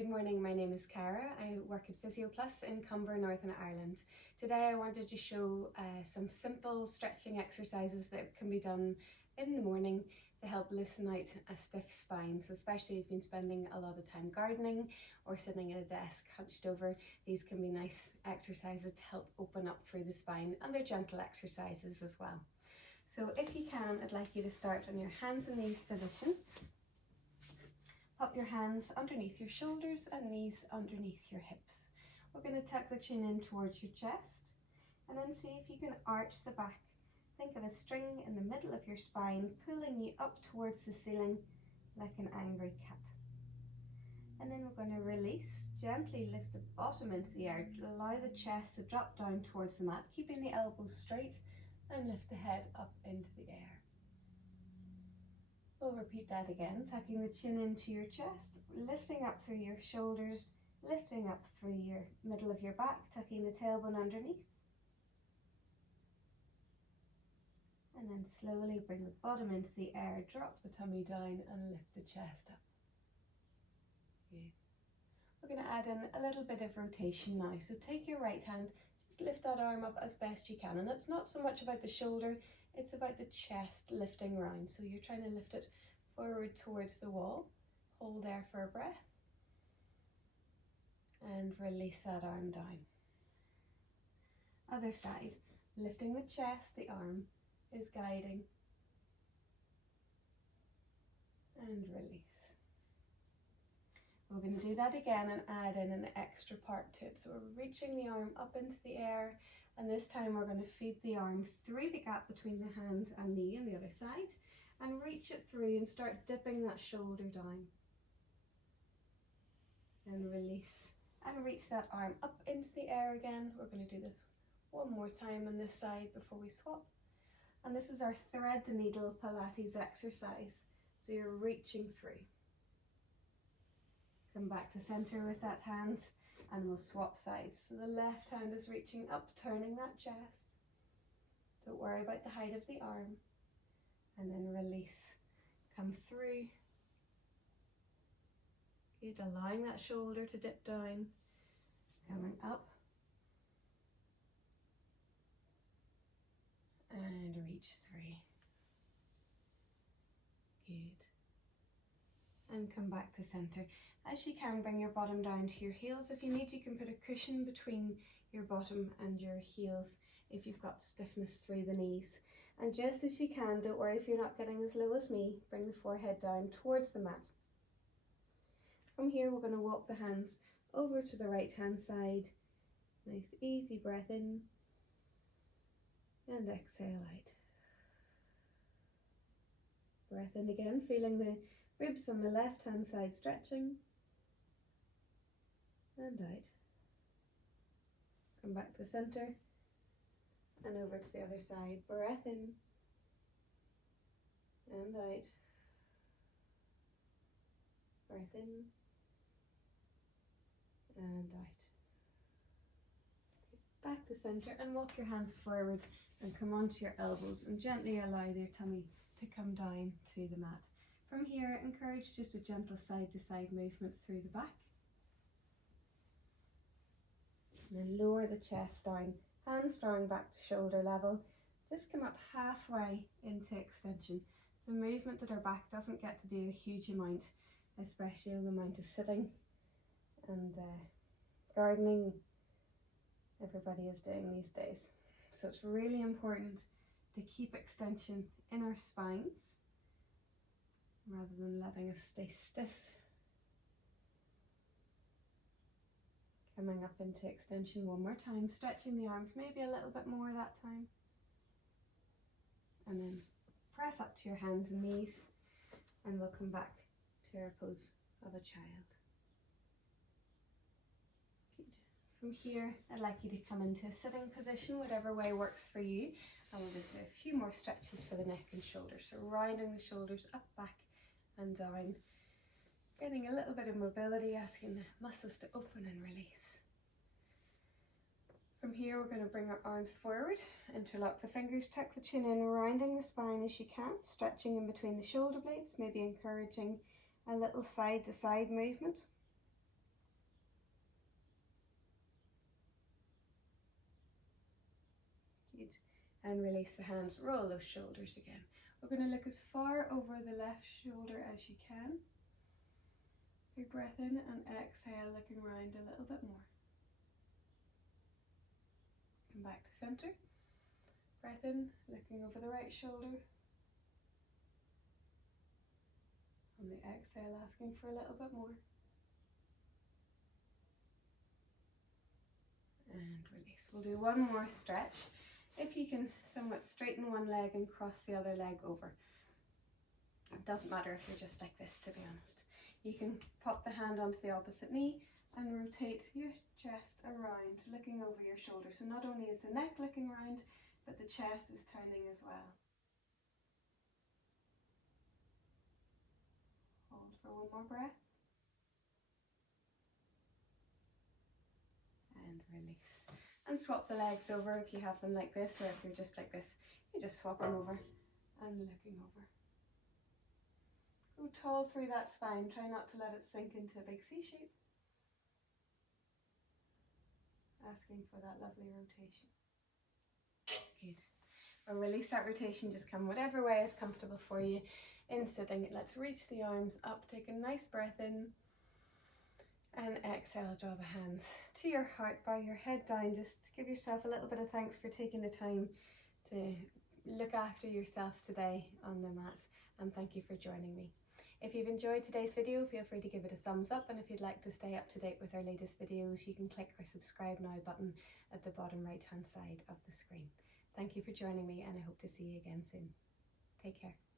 Good morning, my name is Cara. I work at Physio Plus in Cumber, Northern Ireland. Today I wanted to show some simple stretching exercises that can be done in the morning to help loosen out a stiff spine. So especially if you've been spending a lot of time gardening or sitting at a desk hunched over, these can be nice exercises to help open up through the spine, and they're gentle exercises as well. So if you can, I'd like you to start on your hands and knees position. Pop your hands underneath your shoulders and knees underneath your hips. We're going to tuck the chin in towards your chest and then see if you can arch the back. Think of a string in the middle of your spine pulling you up towards the ceiling like an angry cat. And then we're going to release, gently lift the bottom into the air, allow the chest to drop down towards the mat, keeping the elbows straight, and lift the head up into the air. We'll repeat that again, tucking the chin into your chest, lifting up through your shoulders, lifting up through your middle of your back, tucking the tailbone underneath. And then slowly bring the bottom into the air, drop the tummy down and lift the chest up. Good. We're going to add in a little bit of rotation now. So take your right hand, just lift that arm up as best you can. And it's not so much about the shoulder, it's about the chest lifting round. So you're trying to lift it forward towards the wall. Hold there for a breath. And release that arm down. Other side. Lifting the chest, the arm is guiding. And release. We're going to do that again and add in an extra part to it. So we're reaching the arm up into the air. And this time we're going to feed the arm through the gap between the hand and knee on the other side and reach it through and start dipping that shoulder down. And release and reach that arm up into the air again. We're going to do this one more time on this side before we swap. And this is our thread the needle Pilates exercise. So you're reaching through. Come back to center with that hand. And we'll swap sides. So the left hand is reaching up, turning that chest. Don't worry about the height of the arm. And then release. Come through. Good, allowing that shoulder to dip down. Coming up. And reach through. Good. And come back to center. As you can, bring your bottom down to your heels. If you need, you can put a cushion between your bottom and your heels if you've got stiffness through the knees. And just as you can, don't worry if you're not getting as low as me, bring the forehead down towards the mat. From here, we're going to walk the hands over to the right hand side. Nice easy breath in and exhale out. Breath in again, feeling the ribs on the left hand side stretching. And out. Come back to center and over to the other side. Breath in and out. Breath in and out. Back to center and walk your hands forward and come onto your elbows and gently allow your tummy to come down to the mat. From here, encourage just a gentle side to side movement through the back. And then lower the chest down, hands drawing back to shoulder level. Just come up halfway into extension. It's a movement that our back doesn't get to do a huge amount, especially the amount of sitting and gardening everybody is doing these days. So it's really important to keep extension in our spines rather than letting us stay stiff. Coming up into extension one more time, stretching the arms maybe a little bit more that time. And then press up to your hands and knees and we'll come back to our pose of a child. Good. From here, I'd like you to come into a sitting position, whatever way works for you. And we'll just do a few more stretches for the neck and shoulders. So rounding the shoulders up, back and down. Getting a little bit of mobility, asking the muscles to open and release. From here, we're going to bring our arms forward, interlock the fingers, tuck the chin in, rounding the spine as you can, stretching in between the shoulder blades, maybe encouraging a little side to side movement. and release the hands, roll those shoulders again. We're going to look as far over the left shoulder as you can. Big breath in and exhale, looking round a little bit more. Come back to center. Breath in, looking over the right shoulder. On the exhale, asking for a little bit more. And release. We'll do one more stretch. If you can somewhat straighten one leg and cross the other leg over. It doesn't matter if you're just like this, to be honest. You can pop the hand onto the opposite knee and rotate your chest around, looking over your shoulder. So not only is the neck looking round, but the chest is turning as well. Hold for one more breath. And release. And swap the legs over if you have them like this, or if you're just like this, you just swap them over and looking over. Go tall through that spine. Try not to let it sink into a big C shape. Asking for that lovely rotation. Good. We'll release that rotation, just come whatever way is comfortable for you. In sitting, let's reach the arms up, take a nice breath in, and exhale, draw the hands to your heart, bow your head down. Just give yourself a little bit of thanks for taking the time to look after yourself today on the mats, and thank you for joining me. If you've enjoyed today's video, feel free to give it a thumbs up, and if you'd like to stay up to date with our latest videos, you can click our subscribe now button at the bottom right hand side of the screen. Thank you for joining me, and I hope to see you again soon. Take care.